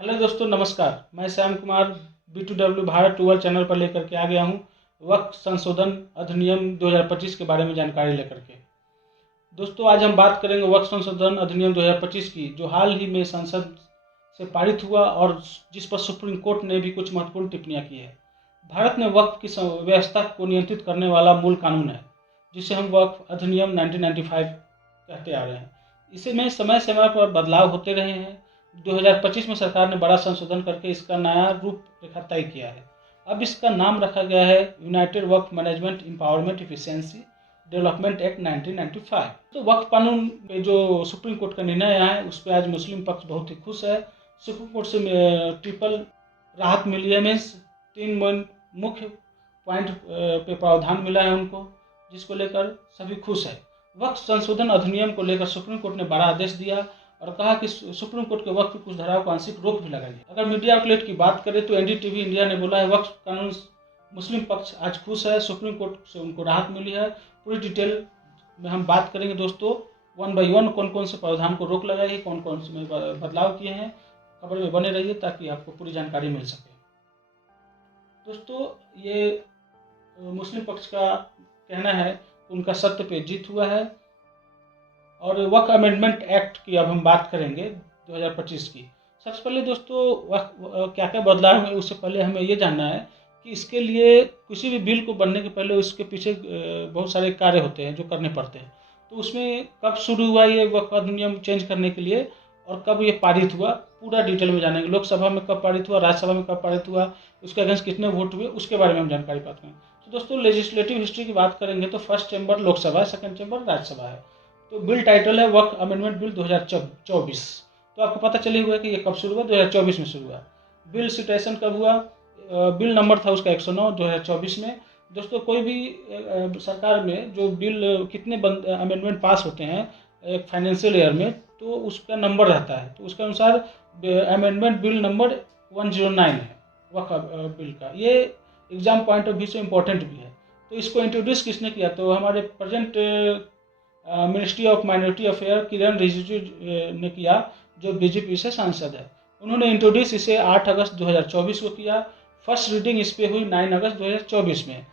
Hello दोस्तों, नमस्कार। मैं श्याम कुमार B2W भारत टूवर चैनल पर लेकर के आ गया हूँ वक्फ संशोधन अधिनियम 2025 के बारे में जानकारी लेकर के। दोस्तों, आज हम बात करेंगे वक्फ संशोधन अधिनियम 2025 की, जो हाल ही में संसद से पारित हुआ और जिस पर सुप्रीम कोर्ट ने भी कुछ महत्वपूर्ण टिप्पणियां की है। भारत में वक्फ की व्यवस्था को नियंत्रित करने वाला मूल कानून है, जिसे हम वक्फ अधिनियम 1995 कहते आ रहे हैं। इसमें समय समय पर बदलाव होते रहे हैं। 2025 में सरकार ने बड़ा संशोधन करके इसका नया रूपरेखा तय किया है। अब इसका नाम रखा गया है united Waqf management empowerment efficiency development act 1995। तो वक्फ कानून पे जो सुप्रीम कोर्ट का निर्णय आया है, उस पर आज मुस्लिम पक्ष बहुत ही खुश है। सुप्रीम कोर्ट से ट्रिपल राहत मिली है, मीन्स 3 मुख्य पॉइंट पे प्रावधान मिला है उनको, जिसको लेकर सभी खुश है। वक्फ संशोधन अधिनियम को लेकर सुप्रीम कोर्ट ने बड़ा आदेश दिया और कहा कि सुप्रीम कोर्ट के वक्फ की कुछ धाराओं को आंशिक रोक भी लगाई है। अगर मीडिया आउटलेट की बात करें तो एनडीटीवी इंडिया ने बोला है वक्फ कानून मुस्लिम पक्ष आज खुश है, सुप्रीम कोर्ट से उनको राहत मिली है। पूरी डिटेल में हम बात करेंगे दोस्तों, 1 by 1 कौन कौन से प्रावधान को रोक लगाई है, कौन कौन से में बदलाव किए हैं। खबर में बने रहिए ताकि आपको पूरी जानकारी मिल सके। दोस्तों, ये मुस्लिम पक्ष का कहना है कि उनका सत्य पे जीत हुआ है। और वक्फ अमेंडमेंट एक्ट की अब हम बात करेंगे 2025 की। सबसे पहले दोस्तों, वक्फ क्या क्या बदलाव हुए उससे पहले हमें ये जानना है कि इसके लिए किसी भी बिल को बनने के पहले उसके पीछे बहुत सारे कार्य होते हैं जो करने पड़ते हैं। तो उसमें कब शुरू हुआ ये वक्फ अधिनियम चेंज करने के लिए और कब ये पारित हुआ, पूरा डिटेल में जानेंगे। लोकसभा में कब पारित हुआ, राज्यसभा में कब पारित हुआ, उसके अगेंस्ट कितने वोट हुए, उसके बारे में हम जानकारी पाते हैं। तो दोस्तों, लेजिस्लेटिव हिस्ट्री की बात करेंगे तो फर्स्ट चैम्बर लोकसभा है, सेकंड चैम्बर राज्यसभा है। तो बिल टाइटल है वक्फ अमेंडमेंट बिल 2024। तो आपको पता चले हुआ है कि ये कब शुरू हुआ, 2024 में शुरू हुआ। बिल सिटेशन कब हुआ, बिल नंबर था उसका 109 2024 में। दोस्तों, कोई भी सरकार में जो बिल कितने अमेंडमेंट पास होते हैं एक फाइनेंशियल ईयर में, तो उसका नंबर रहता है। तो उसके अनुसार अमेंडमेंट बिल नंबर 109 है वक्फ बिल का। ये एग्जाम पॉइंट ऑफ व्यू से इम्पोर्टेंट भी है। तो इसको इंट्रोड्यूस किसने किया, तो हमारे present ministry of minority affair Kiran Rijiju ने किया, जो बीजेपी से सांसद है। उन्होंने इंट्रोड्यूस इसे 8 अगस्त 2024 को किया। फर्स्ट रीडिंग इस पे हुई 9 अगस्त 2024 में।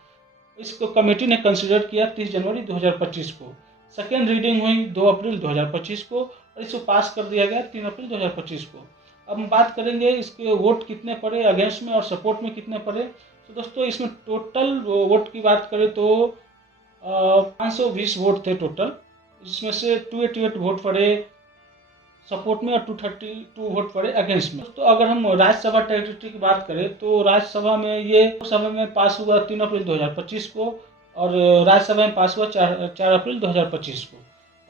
इसको कमेटी ने कंसिडर किया 30 जनवरी 2025 को। सेकेंड रीडिंग हुई 2 अप्रैल 2025 को और इसको पास कर दिया गया 3 अप्रैल 2025 को। अब हम बात करेंगे इसके वोट कितने पड़े, अगेंस्ट में और सपोर्ट में कितने पड़े। तो दोस्तों, इसमें टोटल वोट की बात करें तो 520 वोट थे टोटल। इसमें से 288 वोट पड़े सपोर्ट में और 232 वोट पड़े अगेंस्ट में। तो अगर हम राज्यसभा टेरिटरी की बात करें तो राज्यसभा में ये लोकसभा में पास हुआ 3 अप्रैल 2025 को और राज्यसभा में पास हुआ 4 अप्रैल 2025 को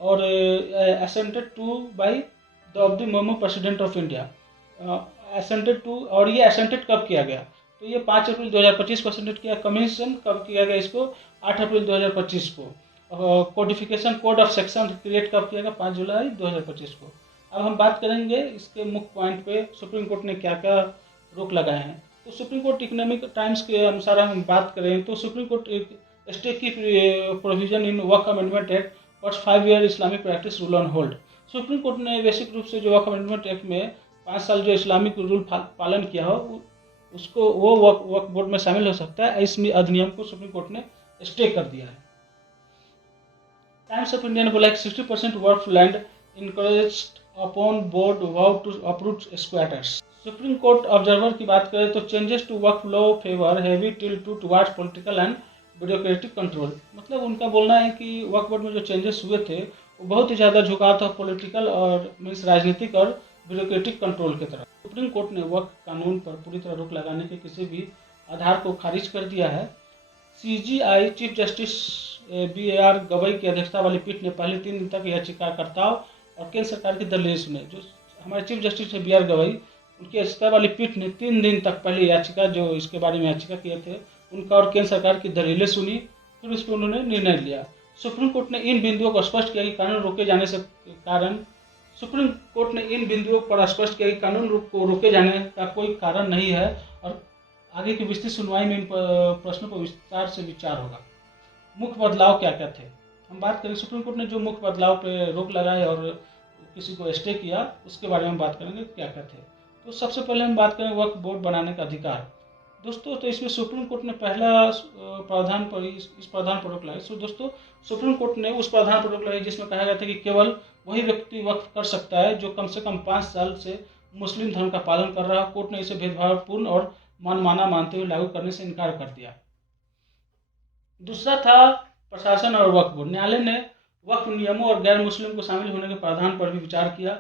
और assented to by Droupadi Murmu president of India. Assented to, और ये असेंटेड कब किया गया, तो ये 5 अप्रैल 2025 को असेंटेड किया। कमीशन कब किया गया इसको, 8 अप्रैल 2025 को। Codification code of section create कब किया गया, 5 जुलाई 2025 को। अब हम बात करेंगे इसके मुख्य पॉइंट पे सुप्रीम कोर्ट ने क्या क्या रोक लगाए हैं। तो सुप्रीम कोर्ट इकोनॉमिक टाइम्स के अनुसार हम बात करें तो सुप्रीम कोर्ट स्टे की provision in Waqf amendment act but 5 year Islamic practice rule on hold. Supreme court ने बेसिक रूप से जो वक्फ अमेंडमेंट एक्ट में 5 साल जो इस्लामिक रूल पालन किया हो उसको वो वक्फ बोर्ड में शामिल हो सकता है। इस अधिनियम को सुप्रीम कोर्ट ने स्टे कर दिया है। टाइम्स ऑफ इंडिया ने बोला 60% Waqf land encroached upon board vow to approve squatters. Supreme court observer की बात करें तो changes to Waqf law favour heavy tilt towards political and bureaucratic control. मतलब उनका बोलना है कि वक्फ बोर्ड में जो चेंजेस हुए थे वो बहुत ही ज़्यादा झुकाव था पॉलिटिकल और मीन्स राजनीतिक और ब्यूरोक्रेटिक कंट्रोल की तरफ। सुप्रीम कोर्ट ने वक्फ कानून पर पूरी तरह रोक लगाने के किसी भी आधार को खारिज कर दिया है। CJI chief justice BAR Gavai की अध्यक्षता वाली पीठ ने पहले 3 दिन तक याचिकाकर्ताओं और केंद्र सरकार की दलील सुने। जो हमारे चीफ जस्टिस है BR गवई, उनकी अध्यक्षता वाली पीठ ने 3 दिन तक पहले याचिका जो इसके बारे में याचिका किए थे उनका और केंद्र सरकार की दलीलें सुनी, फिर उस पर उन्होंने निर्णय लिया। सुप्रीम कोर्ट ने इन बिंदुओं को स्पष्ट किया कि कानून रोके जाने से कारण सुप्रीम कोर्ट ने इन बिंदुओं पर स्पष्ट किया कि कानून को रोके जाने का कोई कारण नहीं है और आगे की विस्तृत सुनवाई में इन प्रश्नों पर विस्तार से विचार होगा। मुख्य बदलाव क्या क्या थे, हम बात करें सुप्रीम कोर्ट ने जो मुख्य बदलाव पे रोक लगाए और किसी को स्टे किया उसके बारे में बात करेंगे क्या क्या थे। तो सबसे पहले हम बात करें वक्फ बोर्ड बनाने का अधिकार। दोस्तों, तो इसमें सुप्रीम कोर्ट ने पहला प्रावधान पर इस प्रावधान पर रोक लगाई। सो दोस्तों, सुप्रीम कोर्ट ने उस प्रावधान पर रोक लगाई जिसमें कहा गया था कि केवल वही व्यक्ति वक्फ कर सकता है जो कम से कम 5 साल से मुस्लिम धर्म का पालन कर रहा है। कोर्ट ने इसे भेदभावपूर्ण और मनमाना मानते हुए लागू करने से इनकार कर दिया। दूसरा था प्रशासन और वक्फ बोर्ड। न्यायालय ने वक्फ नियमों और गैर मुस्लिम को शामिल होने के प्रावधान पर भी विचार किया।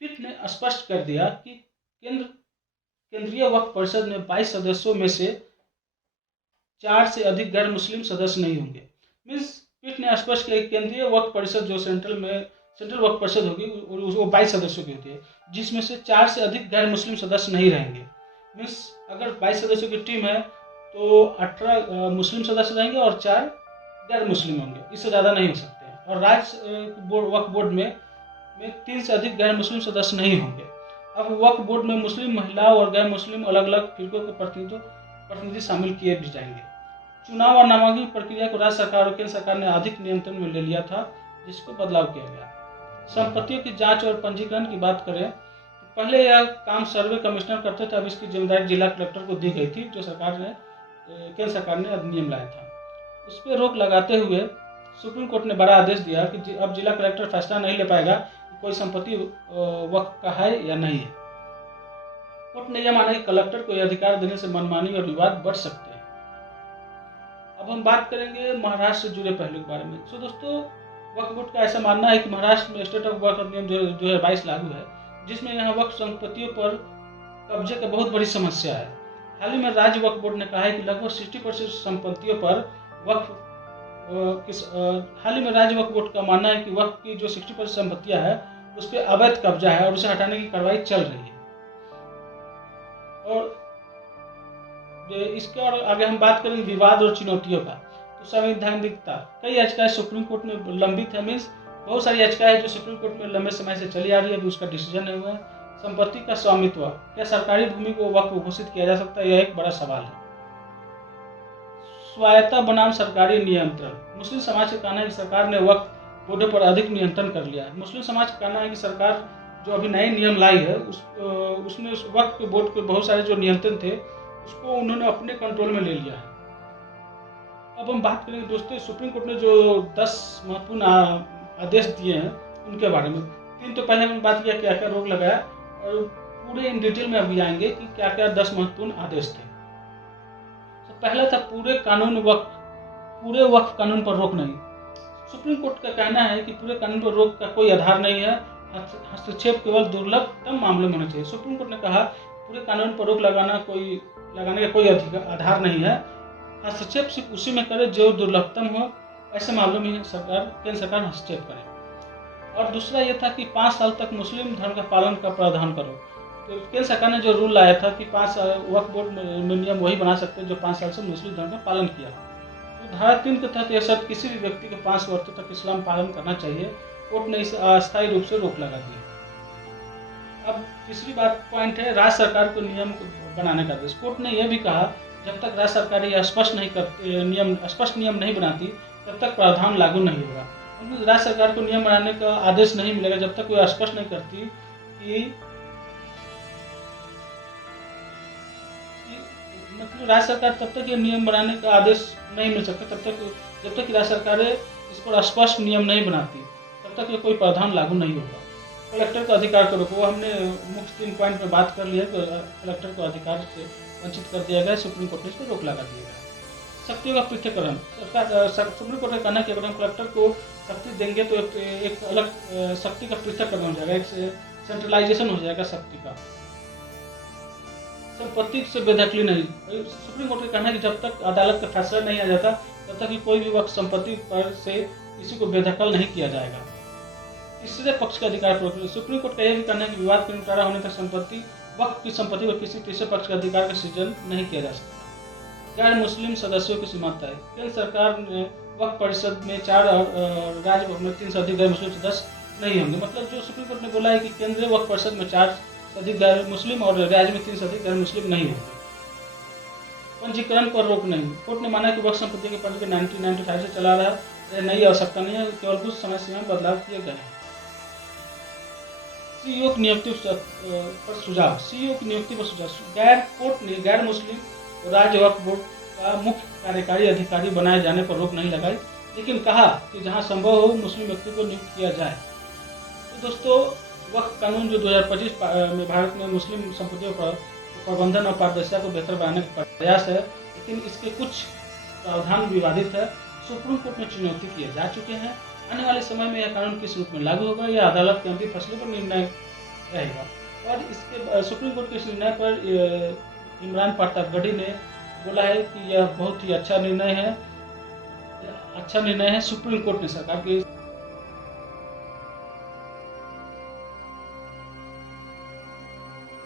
पीठ ने स्पष्ट कर दिया कि केंद्रीय वक्फ परिषद में 22 सदस्यों में से 4 से अधिक गैर मुस्लिम सदस्य नहीं होंगे। मीन्स पीठ ने स्पष्ट किया कि केंद्रीय वक्फ परिषद जो सेंट्रल वक्फ परिषद होगी वो 22 सदस्यों की होती है, जिसमें से 4 से अधिक गैर मुस्लिम सदस्य नहीं रहेंगे। मीन्स अगर 22 सदस्यों की टीम है तो 18 मुस्लिम सदस्य रहेंगे और 4 गैर मुस्लिम होंगे, इससे ज़्यादा नहीं हो सकते हैं। और राज्य वक्फ बोर्ड में 3 से अधिक गैर मुस्लिम सदस्य नहीं होंगे। अब वक्फ बोर्ड में मुस्लिम महिलाओं और गैर मुस्लिम अलग अलग फिरकों के प्रतिनिधि शामिल किए भी जाएंगे। चुनाव और नामांकन प्रक्रिया को राज्य सरकार और केंद्र सरकार ने अधिक नियंत्रण में ले लिया था, जिसको बदलाव किया गया। संपत्तियों की जांच और पंजीकरण की बात करें तो पहले यह काम सर्वे कमिश्नर करते थे, अब इसकी जिम्मेदारी जिला कलेक्टर को दी गई थी, जो केंद्र सरकार ने अधिनियम लाया था। उस पर रोक लगाते हुए सुप्रीम कोर्ट ने बड़ा आदेश दिया कि अब जिला कलेक्टर फैसला नहीं ले पाएगा कि कोई संपत्ति वक्फ का है या नहीं है। कोर्ट ने यह माना कि कलेक्टर को यह अधिकार देने से मनमानी और विवाद बढ़ सकते हैं। अब हम बात करेंगे महाराष्ट्र से जुड़े पहलू के बारे में। तो दोस्तों, वक्फ बोर्ड का ऐसा मानना है कि महाराष्ट्र में स्टेट ऑफ वक्फ अधिनियम 2022 लागू है, जिसमें यहाँ वक्फ संपत्तियों पर कब्जे का बहुत बड़ी समस्या है। हाल ही में राज्य वक्फ बोर्ड ने कहा है कि लगभग 60% संपत्तियों पर हाल ही में राज्य वक्फ बोर्ड का मानना है कि वक्फ की जो 60% संपत्तियां है उस पर अवैध कब्जा है और उसे हटाने की कार्रवाई चल रही है। और इसके और आगे हम बात करेंगे विवाद और चुनौतियों का। तो संवैधानिकता, कई याचिकाएं सुप्रीम कोर्ट में लंबित है। मीन्स बहुत सारी याचिकाएं जो सुप्रीम कोर्ट में लंबे समय से चली आ रही है, अभी उसका डिसीजन नहीं हुआ है। संपत्ति का स्वामित्व, क्या सरकारी भूमि को वक्फ घोषित किया जा सकता है, यह एक बड़ा सवाल है। स्वायत्ता बनाम सरकारी नियंत्रण, मुस्लिम समाज का कहना है कि सरकार ने वक्फ बोर्डों पर अधिक नियंत्रण कर लिया है। मुस्लिम समाज का कहना है कि सरकार जो अभी नए नियम लाई है उसमें उस वक्फ बोर्ड के बहुत सारे जो नियंत्रण थे उसको उन्होंने अपने कंट्रोल में ले लिया है। अब हम बात करेंगे दोस्तों, सुप्रीम कोर्ट ने जो 10 महत्वपूर्ण आदेश दिए हैं उनके बारे में। 3 तो पहले हमने बात किया क्या क्या रोक लगाया, और पूरे इन डिटेल में अभी आएंगे कि क्या क्या 10 महत्वपूर्ण आदेश थे। तो पहला था पूरे वक्फ कानून पर रोक नहीं। सुप्रीम कोर्ट का कहना है कि पूरे कानून पर रोक का कोई आधार नहीं है, हस्तक्षेप केवल दुर्लभतम मामले में होना चाहिए। सुप्रीम कोर्ट ने कहा पूरे कानून पर रोक लगाने का कोई आधार नहीं है, हस्तक्षेप सिर्फ उसी में करे जो दुर्लभतम हो, ऐसे मामलों में केंद्र सरकार हस्तक्षेप करे। और दूसरा ये था कि 5 साल तक मुस्लिम धर्म का पालन का प्रावधान करो। तो केंद्र सरकार ने जो रूल लाया था कि 5 साल वक्फ बोर्ड में नियम वही बना सकते हैं जो 5 साल से मुस्लिम धर्म का पालन किया। तो धारा 3 के तहत यह शर्त किसी भी व्यक्ति को 5 वर्षों तक इस्लाम पालन करना चाहिए। कोर्ट ने इसे अस्थायी रूप से रोक लगा दिया। अब तीसरी पॉइंट है राज्य सरकार को नियम बनाने का आदेश। कोर्ट ने यह भी कहा जब तक राज्य सरकार यह स्पष्ट नियम नहीं बनाती तब तक प्रावधान लागू नहीं होगा। राज्य सरकार को नियम बनाने का आदेश नहीं मिलेगा जब तक कोई स्पष्ट नहीं करती कि मतलब राज्य सरकार तब तक ये नियम बनाने का आदेश नहीं मिल सकता जब तक राज्य सरकारें इस पर स्पष्ट नियम नहीं बनाती तब तक ये कोई प्रावधान लागू नहीं होगा। कलेक्टर का अधिकार को रोको, हमने मुख्य 3 पॉइंट में बात कर लिया कि कलेक्टर को अधिकार से वंचित कर दिया गया, सुप्रीम कोर्ट ने इस पर रोक लगा दिया गया। शक्तियों का पृथक्करण, सुप्रीम कोर्ट का कहना है कि अगर हम कलेक्टर को शक्ति देंगे तो एक अलग शक्ति का पृथक्करण हो जाएगा, एक सेंट्रलाइजेशन हो जाएगा शक्ति का। संपत्ति से बेदखली नहीं, सुप्रीम कोर्ट का कहना है कि जब तक अदालत का फैसला नहीं आ जाता तब तक कोई भी वक्त संपत्ति पर से किसी को बेदखल नहीं किया जाएगा। तीसरे पक्ष का अधिकार पर सुप्रीम कोर्ट का यह भी कहना है कि विवाद के निपटारा होने तक वक्त की संपत्ति पर किसी तीसरे पक्ष के अधिकार का सृजन नहीं किया जा सकता। गैर मुस्लिम सदस्यों की सीमाता है, केंद्र सरकार ने वक्फ परिषद में 4 और राज्य वक्फ में 3 से अधिक गैर मुस्लिम सदस्य नहीं होंगे। मतलब जो सुप्रीम कोर्ट ने बोला है कि केंद्रीय वक्फ परिषद में 4 से अधिक गैर मुस्लिम और राज्य में 3 से अधिक गैर मुस्लिम नहीं होंगे। पंजीकरण पर रोक नहीं, कोर्ट ने माना कि वक्फ संपत्ति के पंजीकरण 1995 से चला रहा, नई आवश्यकता नहीं है, केवल कुछ समय सीमा में बदलाव किए गए हैं। सीईओ की नियुक्ति पर सुझाव। सीईओ की नियुक्ति पर सुझाव। कोर्ट ने गैर मुस्लिम राज्य वक्फ बोर्ड का मुख्य कार्यकारी अधिकारी बनाए जाने पर रोक नहीं लगाई, लेकिन कहा कि जहां संभव हो मुस्लिम व्यक्ति को नियुक्त किया जाए। तो दोस्तों, वक्फ कानून जो 2025 में भारत में मुस्लिम संपत्तियों पर प्रबंधन और पारदर्शिता को बेहतर बनाने का प्रयास है, लेकिन इसके कुछ प्रावधान विवादित है। सुप्रीम कोर्ट में चुनौती किए जा चुके हैं। आने वाले समय में यह कानून किस रूप में लागू होगा, यह अदालत के अंतिम फैसले पर निर्णय रहेगा। और इसके सुप्रीम कोर्ट के इस निर्णय पर इमरान प्रतापगढ़ी ने बोला है कि यह बहुत ही अच्छा निर्णय है। सुप्रीम कोर्ट ने सरकार के